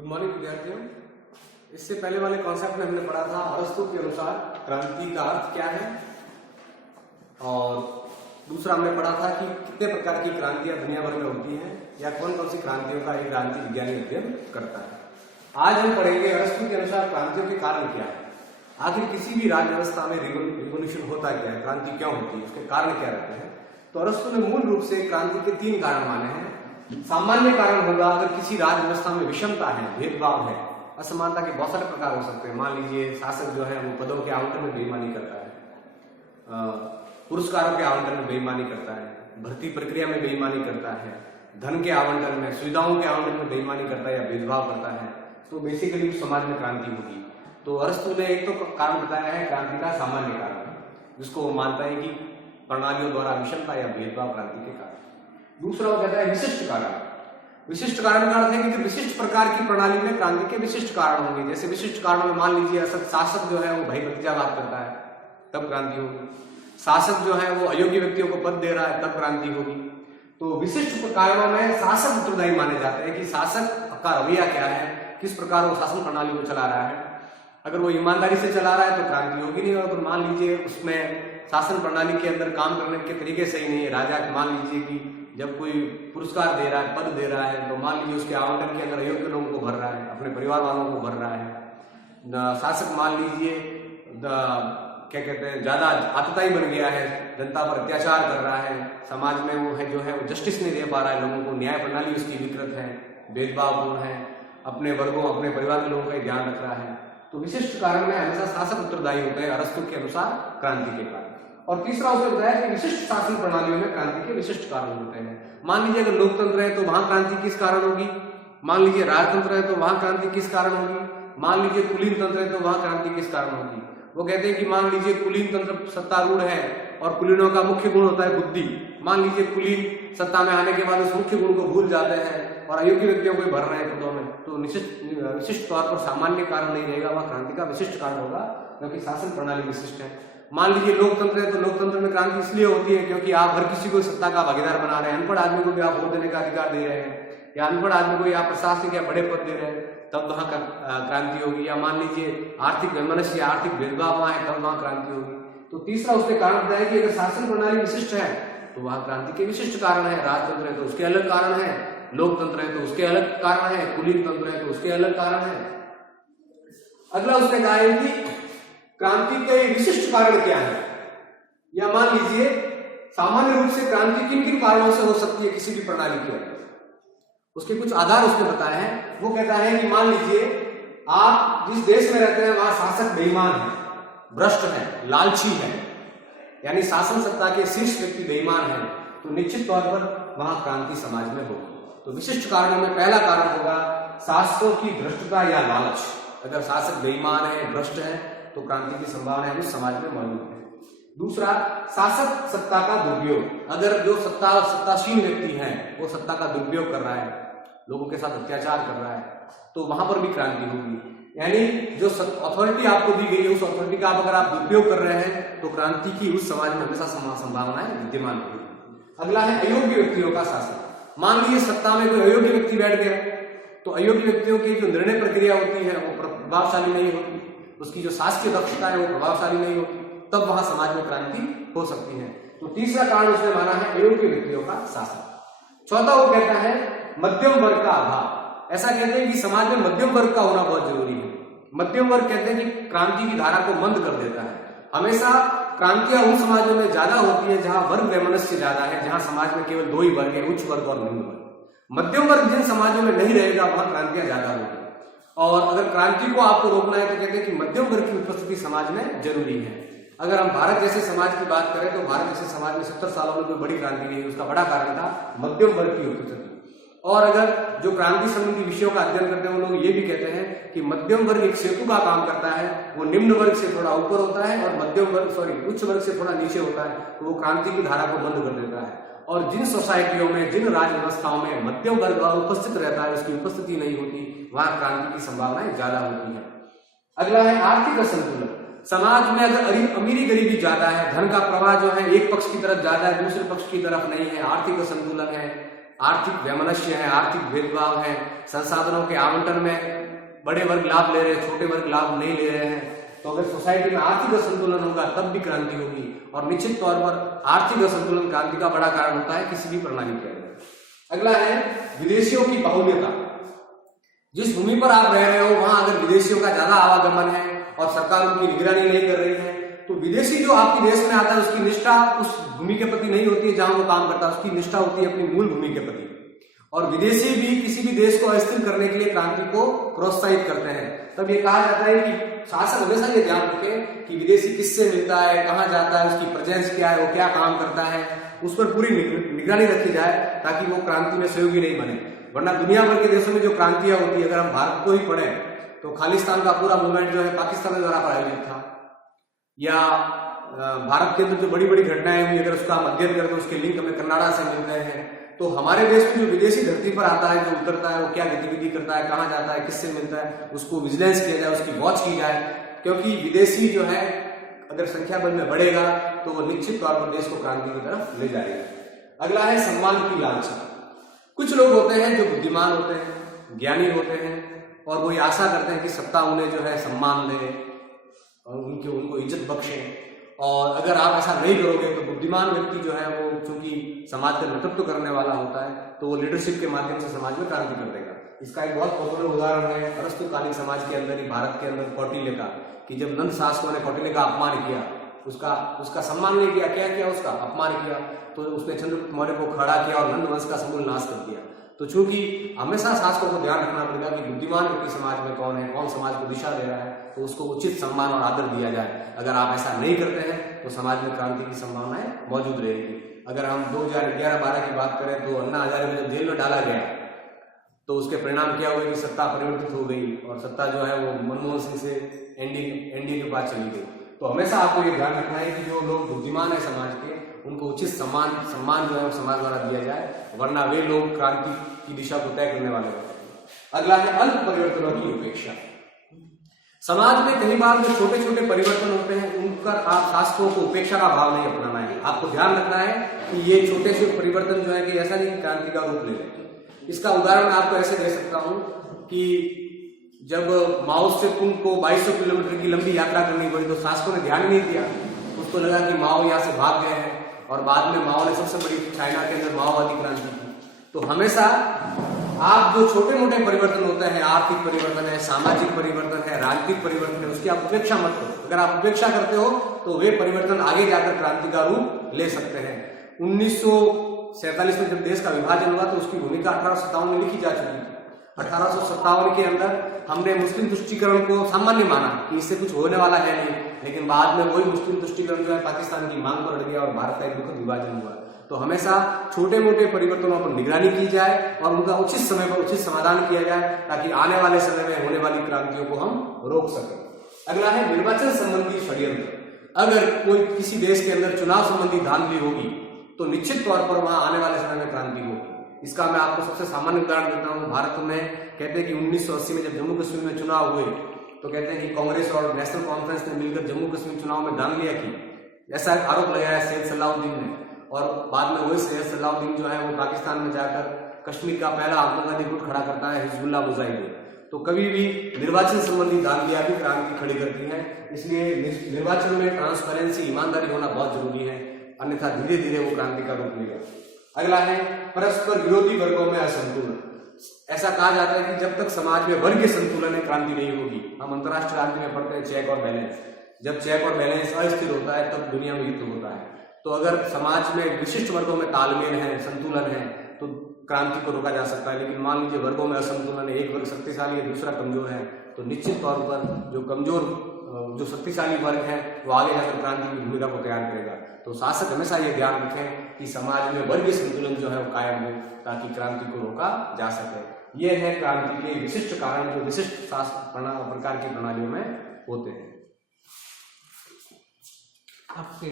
Good morning विद्यार्थियों। इससे पहले वाले कॉन्सेप्ट में हमने पढ़ा था अरस्तु के अनुसार क्रांति का अर्थ क्या है, और दूसरा हमने पढ़ा था कि कितने प्रकार की क्रांतियां दुनिया भर में होती हैं या कौन कौन सी क्रांतियों का एक क्रांति विज्ञानी अध्ययन करता है। आज हम पढ़ेंगे अरस्तु के अनुसार क्रांतियों के कारण क्या है, आखिर किसी भी राज्य व्यवस्था में रिवोल्यूशन होता क्या है, क्रांति क्यों होती है, उसके कारण क्या रहते हैं। तो अरस्तु ने मूल रूप से क्रांति के 3 कारण माने हैं। सामान्य कारण होगा अगर किसी राज्य व्यवस्था में विषमता है, भेदभाव है, असमानता के बहुत सारे प्रकार हो सकते हैं। मान लीजिए शासक जो है वो पदों के आवंटन में बेईमानी करता है, पुरस्कारों के आवंटन में बेईमानी करता है, भर्ती प्रक्रिया में बेईमानी करता है, धन के आवंटन में, सुविधाओं के आवंटन में बेईमानी करता है या भेदभाव करता है, तो बेसिकली उस समाज में क्रांति होगी। तो अरस्तु ने एक तो कारण बताया है क्रांति का सामान्य कारण, जिसको वो मानता है कि प्रणालियों द्वारा विषमता या भेदभाव क्रांति के कारण। दूसरा वो कहता है विशिष्ट कारण। विशिष्ट कारण का अर्थ है कि विशिष्ट प्रकार की प्रणाली में क्रांति के विशिष्ट कारण होंगे। जैसे विशिष्ट कारणों में मान लीजिए शासक जो है वो भाई भतीजावाद करता है, तब क्रांति होगी। शासक जो है वो अयोग्य व्यक्तियों को पद दे रहा है, तब क्रांति होगी। तो विशिष्ट कारणों में शासक उत्तरदायी माने जाते हैं कि शासक का रवैया क्या है, किस प्रकार वो शासन प्रणाली को चला रहा है। अगर वो ईमानदारी से चला रहा है तो क्रांति होगी नहीं। और मान लीजिए उसमें शासन प्रणाली के अंदर काम करने के तरीके सही नहीं है, राजा मान लीजिए कि जब कोई पुरस्कार दे रहा है, पद दे रहा है, तो मान लीजिए उसके आवंटन के अंदर अयोग्य लोगों को भर रहा है, अपने परिवार वालों को भर रहा है। शासक मान लीजिए क्या कहते हैं ज्यादा आतताई बन गया है, जनता पर अत्याचार कर रहा है, समाज में वो है जो है वो जस्टिस नहीं दे पा रहा है लोगों को, न्याय प्रणाली उसकी विकृत है, भेदभावपूर्ण है, अपने वर्गों अपने परिवार के लोगों का ध्यान रख रहा है। तो विशिष्ट कारण में हमेशा शासक उत्तरदायी होते हैं अरस्तु के अनुसार क्रांति के कारण। और तीसरा उसने बताया कि विशिष्ट शासन प्रणालियों में क्रांति के विशिष्ट कारण होते हैं। मान लीजिए अगर लोकतंत्र है तो वहां क्रांति किस कारण होगी, मान लीजिए राजतंत्र है तो वहां क्रांति किस कारण होगी, मान लीजिए कुलीन तंत्र है तो वहां क्रांति किस कारण होगी। वो कहते हैं कि मान लीजिए कुलीन तंत्र सत्तारूढ़ है और कुलीनों का मुख्य गुण होता है बुद्धि। मान लीजिए कुलीन सत्ता में आने के बाद उस मुख्य गुण को भूल जाते हैं और अयोग्य व्यक्तियों को भर रहे हैं पदों में, तो विशिष्ट तौर पर सामान्य कारण नहीं रहेगा, वह क्रांति का विशिष्ट कारण होगा, क्योंकि शासन प्रणाली विशिष्ट है। मान लीजिए लोकतंत्र है तो लोकतंत्र में क्रांति इसलिए होती है क्योंकि आप हर किसी को सत्ता का भागीदार बना रहे हैं, अनपढ़ आदमी को भी आप वोट देने का अधिकार दे रहे हैं, या अनपढ़ आदमी को आप प्रशासनिक या बड़े पद दे रहे हैं, तब वहां क्रांति होगी। या मान लीजिए आर्थिक वैमनस्य या आर्थिक भेदभाव वहां है, तब वहां क्रांति होगी। तो तीसरा उसने कारण बताया कि अगर शासन प्रणाली विशिष्ट है तो वहां क्रांति के विशिष्ट कारण है। राजतंत्र है तो उसके अलग कारण है, लोकतंत्र है तो उसके अलग कारण है, कुलीन तंत्र है तो उसके अलग कारण है। अगला उसने कहा है कि क्रांति के विशिष्ट कारण क्या है, या मान लीजिए सामान्य रूप से क्रांति किन किन कारणों से हो सकती है किसी भी प्रणाली के अंदर, उसके कुछ आधार उसने बताए हैं। वो कहता है कि मान लीजिए आप जिस देश में रहते हैं वहां शासक बेईमान है, भ्रष्ट है, लालची है, यानी शासन सत्ता के शीर्ष व्यक्ति बेईमान है, तो निश्चित तौर पर वहां क्रांति समाज में होगी। तो विशिष्ट कारणों में पहला कारण होगा शासकों की भ्रष्टता या लालच। अगर शासक बेईमान है, भ्रष्ट है, तो क्रांति की संभावना उस समाज में मौजूद है। दूसरा, शासक सत्ता का दुरुपयोग। अगर जो सत्तासीन व्यक्ति है वो सत्ता का दुरुपयोग कर रहा है, लोगों के साथ अत्याचार कर रहा है, तो वहां पर भी क्रांति होगी। यानी जो अथॉरिटी आपको दी गई है उस अथॉरिटी का अगर आप दुरुपयोग कर रहे हैं तो क्रांति की उस समाज में हमेशा संभावनाएं विद्यमान होगी। अगला है अयोग्य व्यक्तियों का शासन। मान लीजिए सत्ता में कोई अयोग्य व्यक्ति बैठ गया, तो अयोग्य व्यक्तियों की जो निर्णय प्रक्रिया होती है वो प्रभावशाली नहीं होती, उसकी जो शासकीय दक्षता है वो प्रभावशाली नहीं होती, तब वहां समाज में क्रांति हो सकती है। तो तीसरा कारण उसने माना है अयोग्य व्यक्तियों का शासन। चौथा वो कहता है मध्यम वर्ग का अभाव। ऐसा कहते हैं कि समाज में मध्यम वर्ग का होना बहुत जरूरी है। मध्यम वर्ग कहते हैं कि क्रांति की धारा को मंद कर देता है। हमेशा क्रांतियां उन समाजों में ज्यादा होती है जहां वर्ग वैमनस्य ज्यादा है, जहां समाज में केवल 2 ही वर्ग है, उच्च वर्ग और निम्न वर्ग। मध्यम वर्ग जिन समाजों में नहीं रहेगा वहां क्रांतियां ज्यादा होगी। और अगर क्रांति को आपको रोकना है तो कहते हैं कि मध्यम वर्ग की उपस्थिति समाज में जरूरी है। अगर हम भारत जैसे समाज की बात करें तो भारत जैसे समाज में 70 सालों में कोई बड़ी क्रांति नहीं, उसका बड़ा कारण था मध्यम वर्ग की उपस्थिति। और अगर जो क्रांति संबंधी विषयों का अध्ययन करते हैं वो लोग ये भी कहते हैं कि मध्यम वर्ग एक सेतु का काम करता है, वो निम्न वर्ग से थोड़ा ऊपर होता है और उच्च वर्ग से थोड़ा नीचे होता है, तो वो क्रांति की धारा को बंद कर देता है। और जिन सोसाइटियों में, जिन राज्य व्यवस्थाओं में मध्यम वर्ग उपस्थित रहता है, उसकी उपस्थिति नहीं होती, वहां क्रांति की संभावनाएं ज्यादा होती है। अगला है आर्थिक असंतुलन। समाज में अगर अमीरी गरीबी ज्यादा है, धन का प्रवाह जो है एक पक्ष की तरफ ज्यादा है, दूसरे पक्ष की तरफ नहीं है, आर्थिक असंतुलन है, आर्थिक वैमनस्य है, आर्थिक भेदभाव है, संसाधनों के आवंटन में बड़े वर्ग लाभ ले रहे हैं, छोटे वर्ग लाभ नहीं ले रहे हैं, तो अगर सोसाइटी में आर्थिक असंतुलन होगा तब भी क्रांति होगी। और निश्चित तौर पर आर्थिक असंतुलन क्रांति का बड़ा कारण होता है किसी भी प्रणाली के अंदर। अगला है विदेशियों की बाहुल्यता। जिस भूमि पर आप रह रहे हो वहां अगर विदेशियों का ज्यादा आवागमन है और सरकार उनकी निगरानी नहीं कर रही है, तो विदेशी जो आपके देश में आता है उसकी निष्ठा उस भूमि के प्रति नहीं होती है जहां वो काम करता है, उसकी निष्ठा होती है अपनी मूल भूमि के प्रति। और विदेशी भी किसी भी देश को अस्थिर करने के लिए क्रांति को प्रोत्साहित करते हैं। तब ये कहा जाता है कि शासक हमेशा ये ध्यान रखे कि विदेशी किससे मिलता है, कहाँ जाता है, उसकी प्रेजेंस क्या है, वो क्या काम करता है, उस पर पूरी निगरानी रखी जाए ताकि वो क्रांति में सहयोगी नहीं बने। वरना दुनिया भर के देशों में जो क्रांतियां होती है, अगर हम भारत को ही पढ़ें तो खालिस्तान का पूरा मूवमेंट जो है पाकिस्तान के द्वारा प्रायोजित था, या भारत के अंदर जो बड़ी बड़ी घटनाएं हुई अगर उसका हम अध्ययन करें तो उसके लिंक हमें कनाडा से मिलते हैं। तो हमारे देश में जो विदेशी धरती पर आता है, जो उतरता है, वो क्या गतिविधि करता है, कहाँ जाता है, किससे मिलता है, उसको विजिलेंस किया जाए, उसकी वॉच की जाए, क्योंकि विदेशी जो है अगर संख्या बल में बढ़ेगा तो वो निश्चित तौर पर देश को क्रांति की तरफ ले जाएगा। अगला है सम्मान की लालसा। कुछ लोग होते हैं जो बुद्धिमान होते हैं, ज्ञानी होते हैं और वो ये आशा करते हैं कि सत्ता उन्हें जो है सम्मान दे और उनको इज्जत बख्शे। और अगर आप ऐसा नहीं करोगे तो बुद्धिमान व्यक्ति जो है वो चूंकि समाज का नेतृत्व करने वाला होता है तो वो लीडरशिप के माध्यम से समाज में क्रांति कर देगा। इसका एक बहुत पॉपुलर उदाहरण है अरस्तुकालीन समाज के अंदर ही, भारत के अंदर कौटिल्य का, कि जब नंद शासकों ने कौटिल्य का अपमान किया, उसका सम्मान नहीं किया, क्या किया, उसका अपमान किया, तो उसने चंद्रगुप्त मौर्य को खड़ा किया और नंद वंश का समूल नाश कर दिया। तो चूंकि हमेशा शासकों को ध्यान रखना पड़ेगा कि बुद्धिमान व्यक्ति समाज में कौन है, कौन समाज को दिशा दे रहा है, तो उसको उचित सम्मान और आदर दिया जाए। अगर आप ऐसा नहीं करते हैं तो समाज में क्रांति की संभावनाएं मौजूद रहेगी। अगर हम 2011-12 की बात करें तो अन्ना हजारे को जब जेल में डाला गया तो उसके परिणाम क्या हुए कि सत्ता परिवर्तित हो गई और सत्ता जो है वो मनमोहन सिंह से एनडीए के पास चली गई। तो हमेशा आपको ये ध्यान रखना है कि जो लोग बुद्धिमान है समाज के, उनको उचित सम्मान जो है वो समाज द्वारा दिया जाए, वरना वे लोग क्रांति की दिशा को तय करने वाले होते हैं। अगला है अल्प परिवर्तनों की उपेक्षा। समाज में कई बार जो छोटे छोटे परिवर्तन होते हैं उनका आप शासकों को उपेक्षा का भाव नहीं अपनाना है। आपको ध्यान रखना है कि ये छोटे से परिवर्तन जो है कि ऐसा नहीं क्रांति का रूप ले लें। इसका उदाहरण मैं आपको ऐसे दे सकता हूं कि जब माओ से तुंग को 2200 किलोमीटर की लंबी यात्रा करनी पड़ी तो शासकों ने ध्यान नहीं दिया। उसको लगा कि माओ यहाँ से भाग गए हैं और बाद में माओ ने सबसे बड़ी चाइना के अंदर माओवादी क्रांति की। तो हमेशा आप जो छोटे मोटे परिवर्तन होते हैं, आर्थिक परिवर्तन है, सामाजिक परिवर्तन है, राजनीतिक परिवर्तन है, उसकी आप उपेक्षा मत करो। अगर आप उपेक्षा करते हो तो वे परिवर्तन आगे जाकर क्रांति का रूप ले सकते हैं। 1947 में जब देश का विभाजन हुआ तो उसकी भूमिका 1857 में लिखी जा चुकी थी। 1857 के अंदर हमने मुस्लिम तुष्टीकरण को सामान्य माना कि इससे कुछ होने वाला है नहीं, लेकिन बाद में वही मुस्लिम तुष्टीकरण जो है पाकिस्तान की मांग पर अड़ गया और भारत का एक दुखद विभाजन हुआ। तो हमेशा छोटे मोटे परिवर्तनों पर निगरानी की जाए और उनका उचित समय पर उचित समाधान किया जाए ताकि आने वाले समय में होने वाली क्रांतियों को हम रोक सकें। अगला है निर्वाचन संबंधी षड्यंत्र। अगर कोई किसी देश के अंदर चुनाव संबंधी धांधली होगी तो निश्चित तौर पर वहां आने वाले समय में क्रांति होगी। इसका मैं आपको सबसे सामान्य उदाहरण देता हूं। भारत में कहते हैं कि 1980 में जब जम्मू कश्मीर में चुनाव हुए तो कहते हैं कि कांग्रेस और नेशनल कॉन्फ्रेंस ने मिलकर जम्मू कश्मीर चुनाव में धांधलियां की, ऐसा आरोप लगाया सैयद सलाउद्दीन ने। और बाद में वही सैयद सलाउद्दीन जो है वो पाकिस्तान में जाकर कश्मीर का पहला आतंकवादी गुट खड़ा करता है, हिजबुल्लाह मुजाहिदीन। तो कभी भी निर्वाचन संबंधी धांधलियां भी क्रांति खड़ी करती हैं। इसलिए निर्वाचन में ट्रांसपेरेंसी, ईमानदारी होना बहुत जरूरी है, अन्यथा धीरे धीरे वो क्रांति का रूप लेगा। अगला है परस्पर विरोधी वर्गों में असंतुलन। ऐसा कहा जाता है कि जब तक समाज में वर्गीय संतुलन है क्रांति नहीं होगी। हम अंतरराष्ट्रीय क्रांति में पढ़ते हैं चेक और बैलेंस। जब चेक और बैलेंस अस्थिर होता है तब दुनिया में युद्ध होता है। तो अगर समाज में विशिष्ट वर्गों में तालमेल है, संतुलन है, तो क्रांति को रोका जा सकता है। लेकिन मान लीजिए वर्गों में असंतुलन है, एक वर्ग शक्तिशाली है, दूसरा कमजोर है, तो निश्चित तौर पर जो शक्तिशाली वर्ग है वो आगे जाकर क्रांति की भूमिका को तैयार करेगा। तो शासक हमेशा ये ध्यान रखें कि समाज में वर्गीय संतुलन जो है वो कायम हो ताकि क्रांति को रोका जा सके। ये है क्रांति के विशिष्ट कारण जो विशिष्ट शासन प्रकार की प्रणालियों में होते हैं। आपके